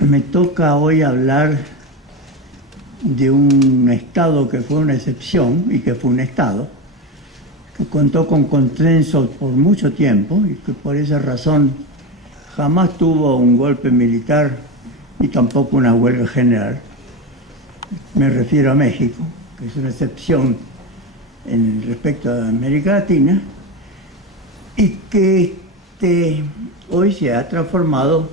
Me toca hoy hablar de un Estado que fue una excepción y que fue un Estado, que contó con consenso por mucho tiempo y que por esa razón jamás tuvo un golpe militar y tampoco una huelga general. Me refiero a México, que es una excepción en respecto a América Latina y que hoy se ha transformado,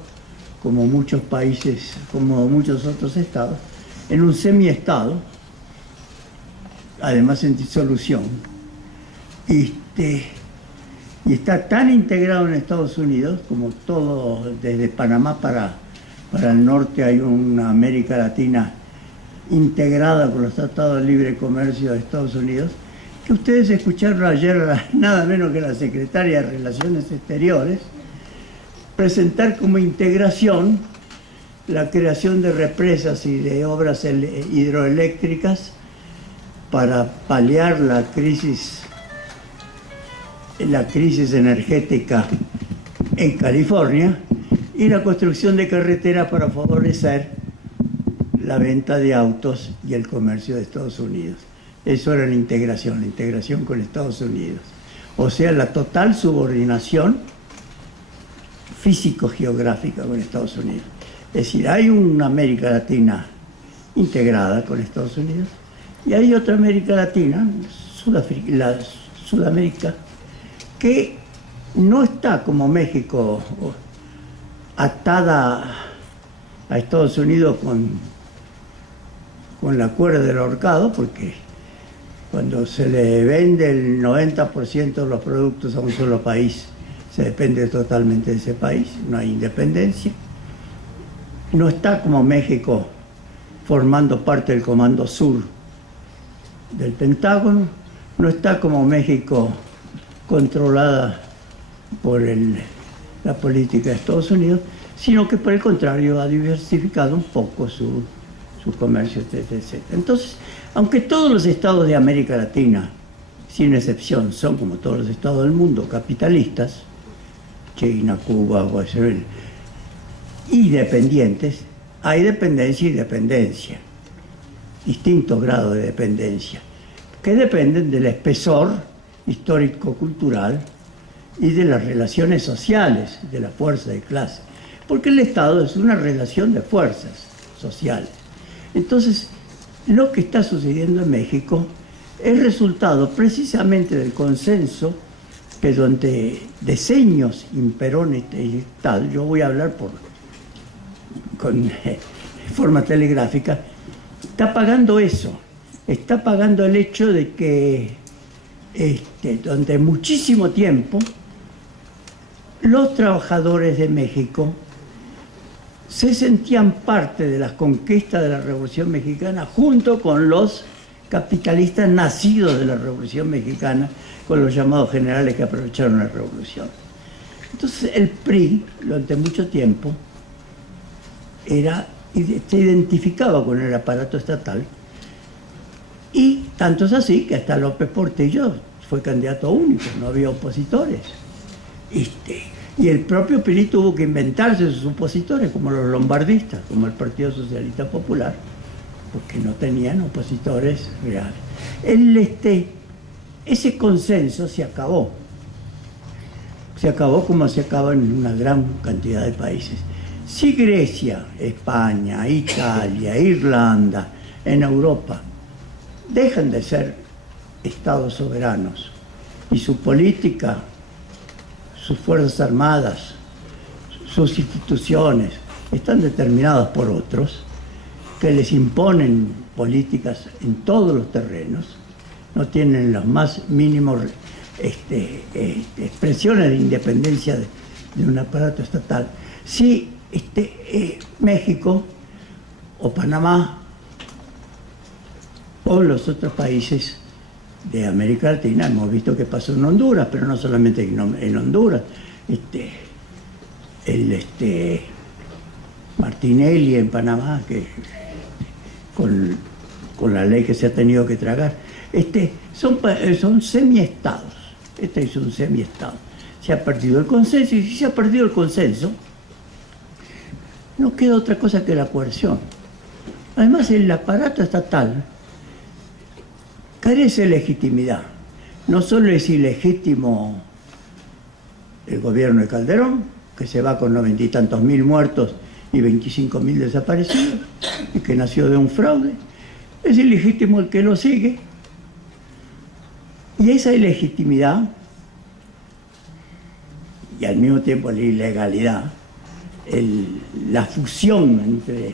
como muchos países, como muchos otros estados, en un semiestado, además en disolución. Y está tan integrado en Estados Unidos, como todo, desde Panamá para el norte hay una América Latina integrada con los tratados de libre comercio de Estados Unidos, que ustedes escucharon ayer nada menos que la secretaria de Relaciones Exteriores presentar como integración la creación de represas y de obras hidroeléctricas para paliar la crisis energética en California y la construcción de carreteras para favorecer la venta de autos y el comercio de Estados Unidos. Eso era la integración con Estados Unidos. O sea, la total subordinación físico-geográfica con Estados Unidos. Es decir, hay una América Latina integrada con Estados Unidos y hay otra América Latina, Sudamérica, que no está como México atada a Estados Unidos con la cuerda del ahorcado, porque cuando se le vende el 90% de los productos a un solo país, se depende totalmente de ese país, no hay independencia. No está como México formando parte del Comando Sur del Pentágono, no está como México controlada por la política de Estados Unidos, sino que por el contrario ha diversificado un poco su comercio, etc. Entonces, aunque todos los estados de América Latina, sin excepción, son como todos los estados del mundo capitalistas, China, Cuba, Venezuela, y dependientes, hay dependencia y dependencia, distintos grados de dependencia, que dependen del espesor histórico-cultural y de las relaciones sociales, de la fuerza de clase, porque el Estado es una relación de fuerzas sociales. Entonces, lo que está sucediendo en México es resultado precisamente del consenso que durante decenios imperó en este Estado. Yo voy a hablar con forma telegráfica. Está pagando eso, está pagando el hecho de que durante muchísimo tiempo los trabajadores de México se sentían parte de las conquistas de la Revolución Mexicana junto con los capitalistas nacidos de la Revolución Mexicana, con los llamados generales que aprovecharon la revolución. Entonces el PRI, durante mucho tiempo, se identificaba con el aparato estatal, y tanto es así que hasta López Portillo fue candidato único, no había opositores. Y el propio PRI tuvo que inventarse sus opositores, como los lombardistas, como el Partido Socialista Popular, porque no tenían opositores reales. Ese consenso se acabó. Se acabó como se acaba en una gran cantidad de países. Si Grecia, España, Italia, Irlanda, en Europa, dejan de ser estados soberanos y su política, sus fuerzas armadas, sus instituciones están determinadas por otros que les imponen políticas en todos los terrenos, no tienen los más mínimos expresiones de independencia de un aparato estatal. Si México o Panamá o los otros países de América Latina. Hemos visto que pasó en Honduras, pero no solamente en Honduras. Martinelli en Panamá, que con la ley que se ha tenido que tragar. Son semiestados. Este es un semiestado. Se ha perdido el consenso, y si se ha perdido el consenso, no queda otra cosa que la coerción. Además, el aparato estatal carece de legitimidad. No solo es ilegítimo el gobierno de Calderón, que se va con 90 y tantos mil muertos y 25.000 desaparecidos, y que nació de un fraude. Es ilegítimo el que lo sigue. Y esa ilegitimidad, y al mismo tiempo la ilegalidad, la fusión entre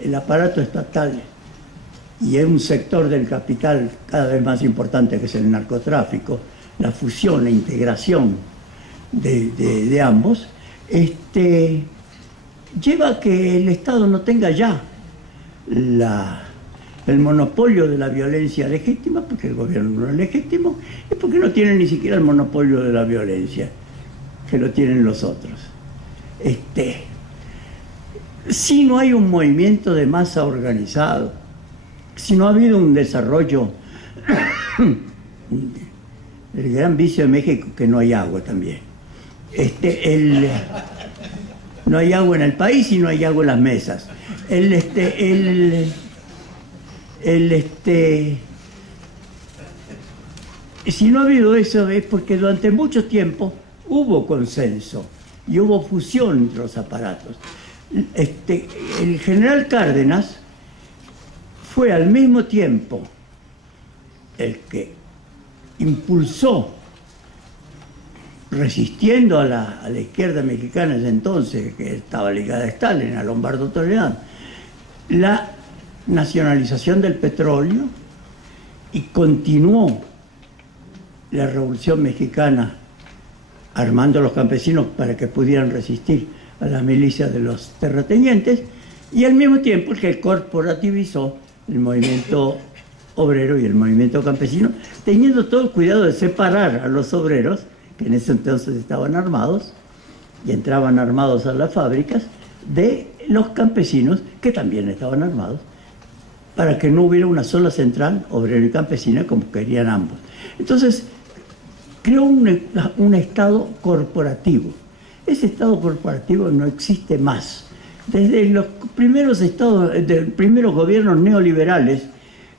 el aparato estatal y un sector del capital cada vez más importante, que es el narcotráfico, la fusión, la integración de ambos, lleva a que el Estado no tenga ya el monopolio de la violencia legítima, porque el gobierno no es legítimo, y porque no tiene ni siquiera el monopolio de la violencia, que lo tienen los otros. Si no hay un movimiento de masa organizado, si no ha habido un desarrollo, el gran vicio de México, que no hay agua también. No hay agua en el país y no hay agua en las mesas. Si no ha habido eso, es porque durante mucho tiempo hubo consenso y hubo fusión entre los aparatos. El general Cárdenas fue al mismo tiempo el que impulsó, resistiendo a la izquierda mexicana ese entonces, que estaba ligada a Stalin, a Lombardo Toledano, la nacionalización del petróleo, y continuó la Revolución Mexicana armando a los campesinos para que pudieran resistir a las milicias de los terratenientes, y al mismo tiempo el que corporativizó el movimiento obrero y el movimiento campesino, teniendo todo el cuidado de separar a los obreros, que en ese entonces estaban armados y entraban armados a las fábricas, de los campesinos, que también estaban armados, para que no hubiera una sola central obrero y campesina como querían ambos. Entonces, creó un Estado corporativo. Ese Estado corporativo no existe más. Desde los primeros primeros gobiernos neoliberales,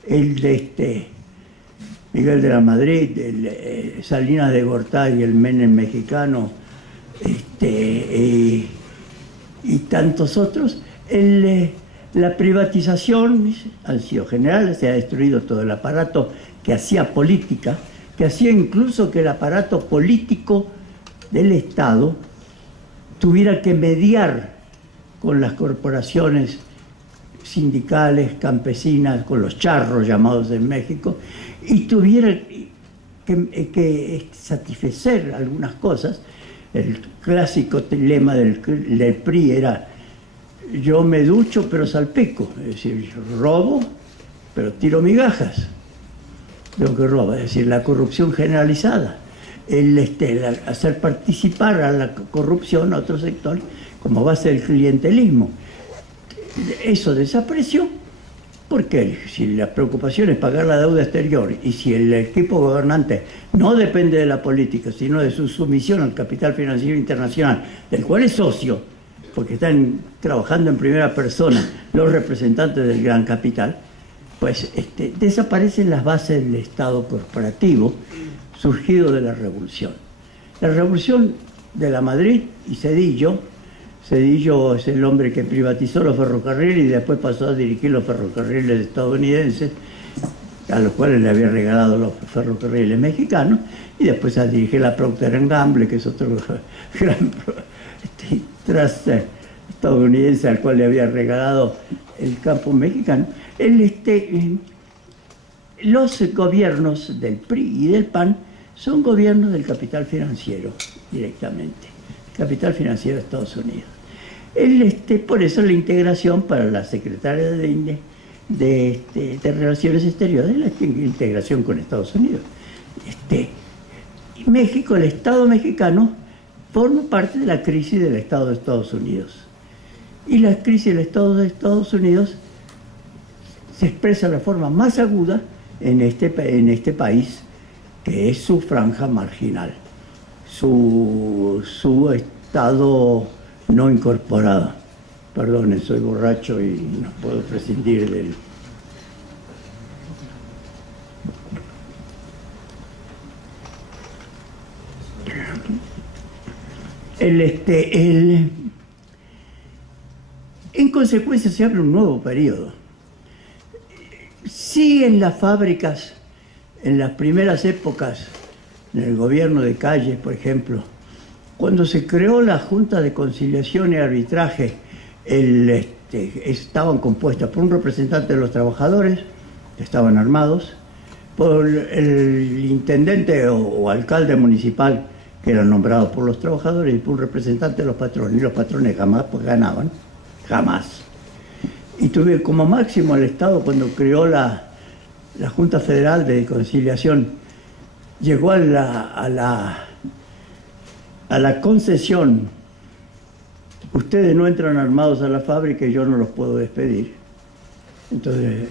el de Miguel de la Madrid, Salinas de Gortari, el Menem mexicano, y tantos otros, la privatización han sido generales, se ha destruido todo el aparato que hacía política, que hacía incluso que el aparato político del Estado tuviera que mediar con las corporaciones sindicales, campesinas, con los charros llamados en México, y tuviera que satisfacer algunas cosas. El clásico lema del PRI era: yo me ducho pero salpico, es decir, robo pero tiro migajas, lo que roba, es decir, la corrupción generalizada, hacer participar a la corrupción a otro sector como base del clientelismo. Eso desapareció porque si la preocupación es pagar la deuda exterior, y si el equipo gobernante no depende de la política, sino de su sumisión al capital financiero internacional, del cual es socio, porque están trabajando en primera persona los representantes del gran capital, pues desaparecen las bases del Estado corporativo surgido de la Revolución. La Revolución de la Madrid y Zedillo es el hombre que privatizó los ferrocarriles y después pasó a dirigir los ferrocarriles estadounidenses, a los cuales le había regalado los ferrocarriles mexicanos, y después a dirigir la Procter & Gamble, que es otro gran trust estadounidense al cual le había regalado el campo mexicano. Los gobiernos del PRI y del PAN son gobiernos del capital financiero directamente, capital financiero de Estados Unidos. Por eso la integración para la secretaria de de relaciones exteriores, la integración con Estados Unidos. Y México, el Estado mexicano, forma parte de la crisis del Estado de Estados Unidos. Y la crisis del Estado de Estados Unidos se expresa de la forma más aguda en este país, que es su franja marginal, su estado no incorporado. Perdonen, soy borracho y no puedo prescindir del... En consecuencia se abre un nuevo periodo. Sí, en las fábricas, en las primeras épocas, en el gobierno de Calles, por ejemplo, cuando se creó la Junta de Conciliación y Arbitraje, estaban compuestas por un representante de los trabajadores, que estaban armados, por el intendente o alcalde municipal, que eran nombrados por los trabajadores, y por un representante de los patrones. Y los patrones jamás ganaban, jamás. Y tuve como máximo el Estado, cuando creó la Junta Federal de Conciliación, llegó a la concesión: ustedes no entran armados a la fábrica y yo no los puedo despedir. Entonces,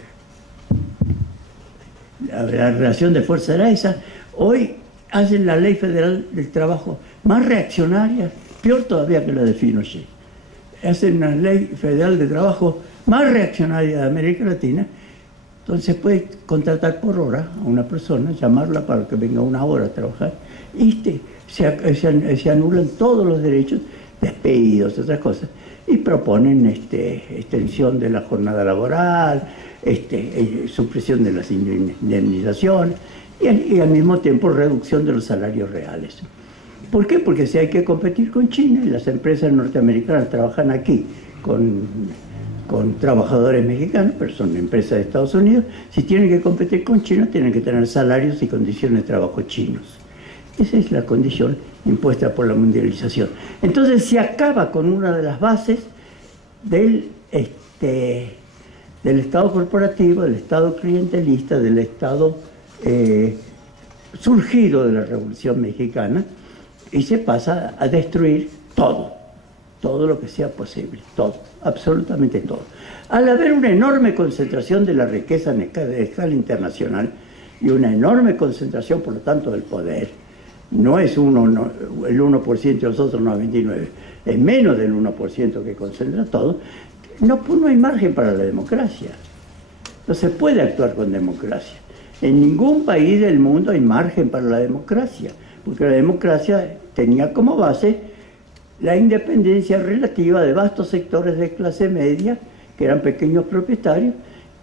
la relación de fuerza era esa. Hoy hacen la Ley Federal del Trabajo más reaccionaria, peor todavía que la de Pinochet. Hacen una Ley Federal de Trabajo más reaccionaria de América Latina. Entonces puede contratar por hora a una persona, llamarla para que venga una hora a trabajar, y se anulan todos los derechos, despidos, otras cosas, y proponen extensión de la jornada laboral, supresión de las indemnizaciones, y al mismo tiempo reducción de los salarios reales. ¿Por qué? Porque si hay que competir con China, y las empresas norteamericanas trabajan aquí con trabajadores mexicanos, pero son empresas de Estados Unidos, si tienen que competir con China, tienen que tener salarios y condiciones de trabajo chinos. Esa es la condición impuesta por la mundialización. Entonces se acaba con una de las bases del Estado corporativo, del Estado clientelista, del Estado surgido de la Revolución Mexicana, y se pasa a destruir todo lo que sea posible, todo, absolutamente todo. Al haber una enorme concentración de la riqueza en escala internacional y una enorme concentración, por lo tanto, del poder, no es el 1% y los otros 99%, es menos del 1% que concentra todo, no hay margen para la democracia. No se puede actuar con democracia. En ningún país del mundo hay margen para la democracia, porque la democracia tenía como base la independencia relativa de vastos sectores de clase media, que eran pequeños propietarios,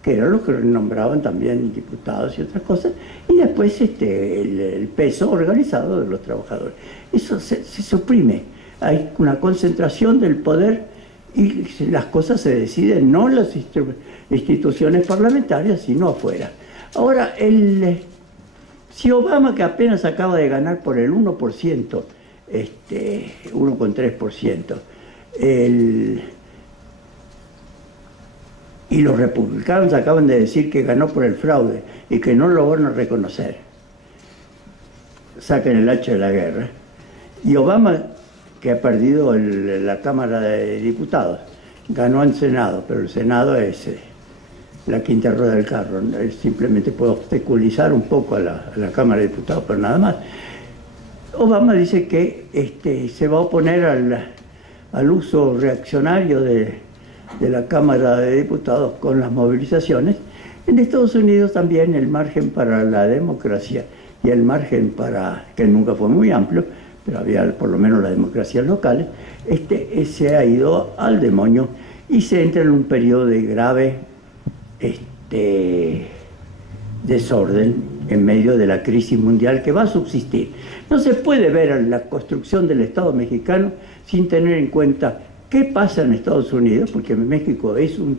que eran los que nombraban también diputados y otras cosas, y después el peso organizado de los trabajadores. Eso se suprime. Hay una concentración del poder y las cosas se deciden no en las instituciones parlamentarias, sino afuera. Ahora, si Obama, que apenas acaba de ganar por el 1%, 1,3%, y los republicanos acaban de decir que ganó por el fraude y que no lo van a reconocer, saquen el hacha de la guerra. Y Obama, que ha perdido la Cámara de Diputados, ganó en Senado, pero el Senado es la quinta rueda del carro. Simplemente puede obstaculizar un poco a la Cámara de Diputados, pero nada más. Obama dice que se va a oponer al uso reaccionario de la Cámara de Diputados con las movilizaciones. En Estados Unidos también el margen para la democracia y el margen que nunca fue muy amplio, pero había por lo menos las democracias locales, se ha ido al demonio y se entra en un periodo de grave desorden en medio de la crisis mundial que va a subsistir. No se puede ver la construcción del Estado mexicano sin tener en cuenta qué pasa en Estados Unidos, porque México es un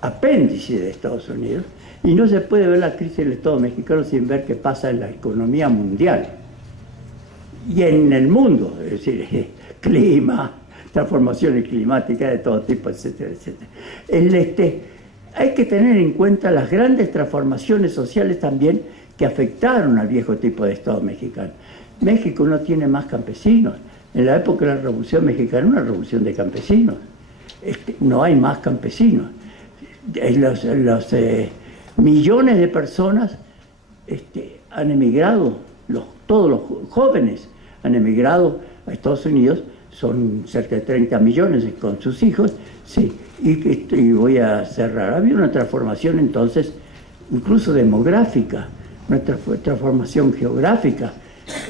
apéndice de Estados Unidos, y no se puede ver la crisis del Estado mexicano sin ver qué pasa en la economía mundial y en el mundo, es decir, clima, transformaciones climáticas de todo tipo, etcétera, etcétera. Hay que tener en cuenta las grandes transformaciones sociales también que afectaron al viejo tipo de Estado mexicano. México no tiene más campesinos. En la época de la Revolución Mexicana, una revolución de campesinos. No hay más campesinos. Los millones de personas han emigrado, todos los jóvenes han emigrado a Estados Unidos, son cerca de 30 millones con sus hijos, sí, y voy a cerrar. Había una transformación entonces, incluso demográfica, una transformación geográfica.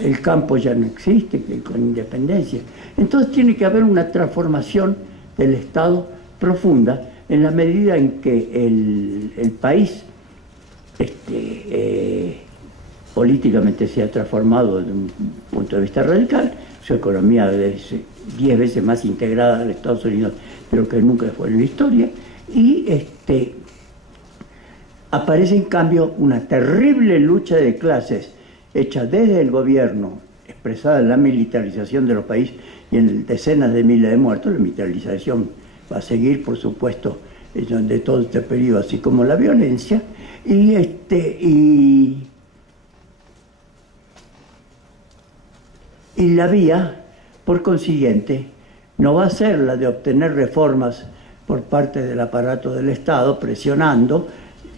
El campo ya no existe con independencia. Entonces tiene que haber una transformación del Estado profunda en la medida en que el país políticamente se ha transformado desde un punto de vista radical. Su economía es 10 veces más integrada al Estados Unidos de lo que nunca fue en la historia, y aparece en cambio una terrible lucha de clases hecha desde el gobierno, expresada en la militarización de los países y en decenas de miles de muertos. La militarización va a seguir, por supuesto, de todo este periodo, así como la violencia, y la vía, por consiguiente, no va a ser la de obtener reformas por parte del aparato del Estado, presionando,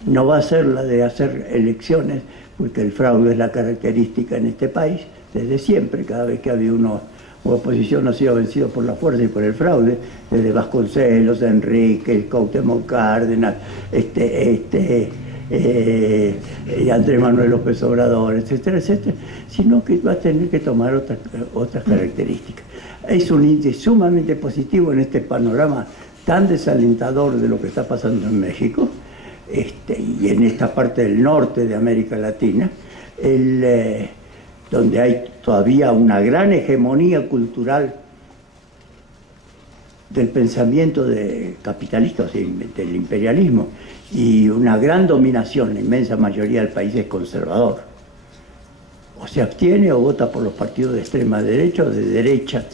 no va a ser la de hacer elecciones, porque el fraude es la característica en este país, desde siempre. Cada vez que había una oposición ha sido vencido por la fuerza y por el fraude, desde Vasconcelos, Enrique, Cuauhtémoc Cárdenas, Andrés Manuel López Obrador, etcétera, etcétera, sino que va a tener que tomar otras características. Es un índice sumamente positivo en este panorama tan desalentador de lo que está pasando en México, y en esta parte del norte de América Latina, donde hay todavía una gran hegemonía cultural del pensamiento capitalista, o sea, del imperialismo, y una gran dominación. La inmensa mayoría del país es conservador. O se abstiene o vota por los partidos de extrema derecha o de derecha.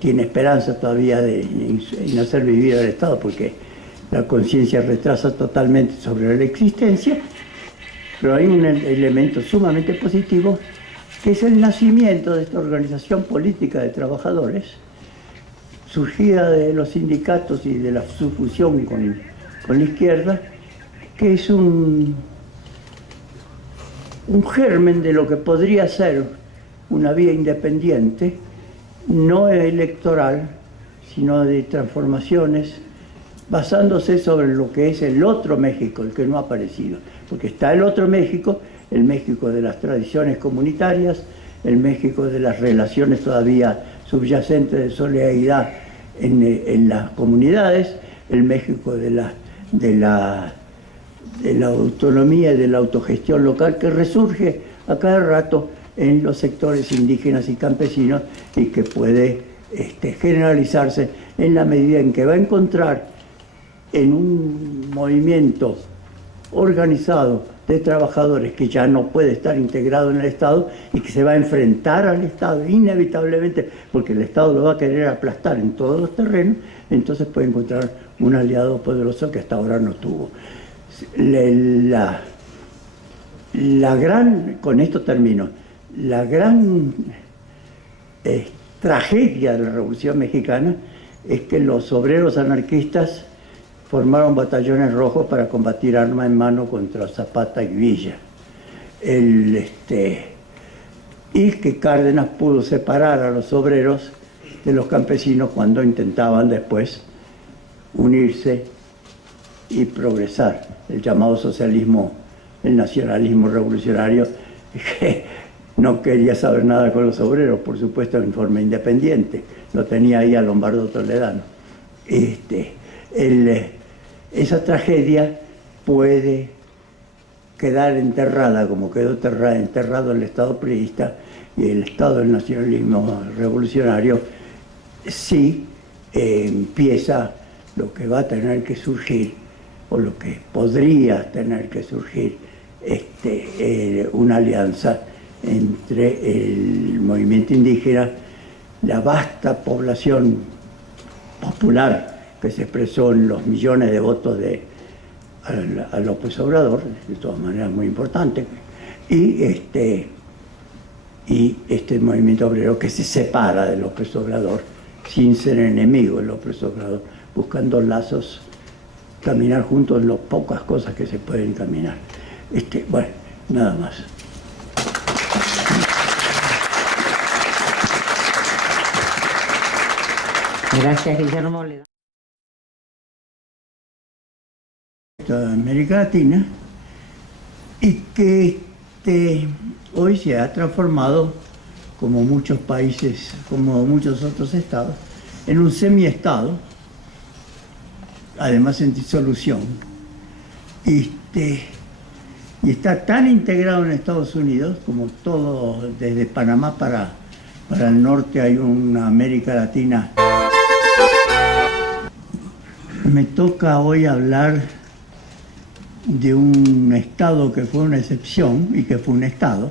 Tiene esperanza todavía en hacer vivir al Estado, porque la conciencia retrasa totalmente sobre la existencia, pero hay un elemento sumamente positivo, que es el nacimiento de esta organización política de trabajadores, surgida de los sindicatos y de su fusión con la izquierda, que es un germen de lo que podría ser una vía independiente, no electoral, sino de transformaciones, basándose sobre lo que es el otro México, el que no ha aparecido. Porque está el otro México, el México de las tradiciones comunitarias, el México de las relaciones todavía subyacentes de solidaridad en las comunidades, el México de la autonomía y de la autogestión local, que resurge a cada rato en los sectores indígenas y campesinos, y que puede generalizarse en la medida en que va a encontrar en un movimiento organizado de trabajadores que ya no puede estar integrado en el Estado y que se va a enfrentar al Estado inevitablemente, porque el Estado lo va a querer aplastar en todos los terrenos. Entonces puede encontrar un aliado poderoso que hasta ahora no tuvo. Con esto termino, la gran tragedia de la Revolución Mexicana es que los obreros anarquistas formaron batallones rojos para combatir arma en mano contra Zapata y Villa. Y que Cárdenas pudo separar a los obreros de los campesinos cuando intentaban después unirse y progresar. El llamado socialismo, el nacionalismo revolucionario, que no quería saber nada con los obreros, por supuesto, en forma independiente. Lo tenía ahí a Lombardo Toledano. Esa tragedia puede quedar enterrada, como quedó enterrado el Estado priista y el Estado del nacionalismo revolucionario, si empieza lo que va a tener que surgir, o lo que podría tener que surgir, una alianza entre el movimiento indígena, la vasta población popular que se expresó en los millones de votos a López Obrador, de todas maneras muy importante, y este movimiento obrero que se separa de López Obrador sin ser enemigo de López Obrador, buscando lazos, caminar juntos en las pocas cosas que se pueden caminar. Bueno, nada más. Gracias, Guillermo. América Latina, y que hoy se ha transformado, como muchos países, como muchos otros estados, en un semiestado, además en disolución, y está tan integrado en Estados Unidos como todo, desde Panamá para el norte hay una América Latina. Me toca hoy hablar de un estado que fue una excepción y que fue un estado,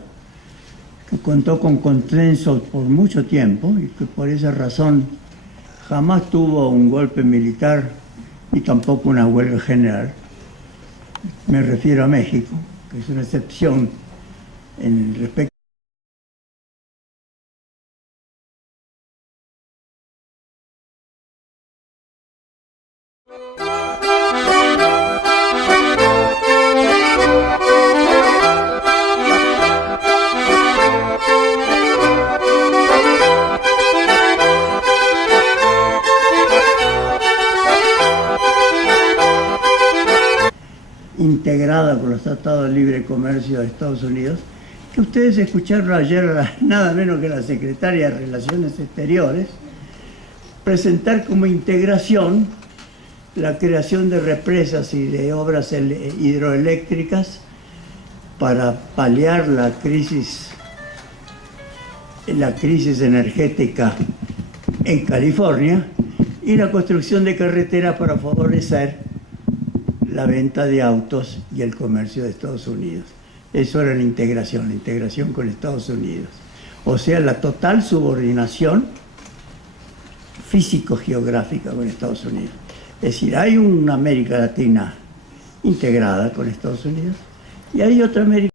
que contó con consenso por mucho tiempo y que por esa razón jamás tuvo un golpe militar y tampoco una huelga general. Me refiero a México, que es una excepción en respecto. Integrada con los tratados de libre comercio de Estados Unidos, que ustedes escucharon ayer nada menos que la secretaria de Relaciones Exteriores presentar como integración la creación de represas y de obras hidroeléctricas para paliar la crisis energética en California, y la construcción de carreteras para favorecer la venta de autos y el comercio de Estados Unidos. Eso era la integración con Estados Unidos. O sea, la total subordinación físico-geográfica con Estados Unidos. Es decir, hay una América Latina integrada con Estados Unidos y hay otra América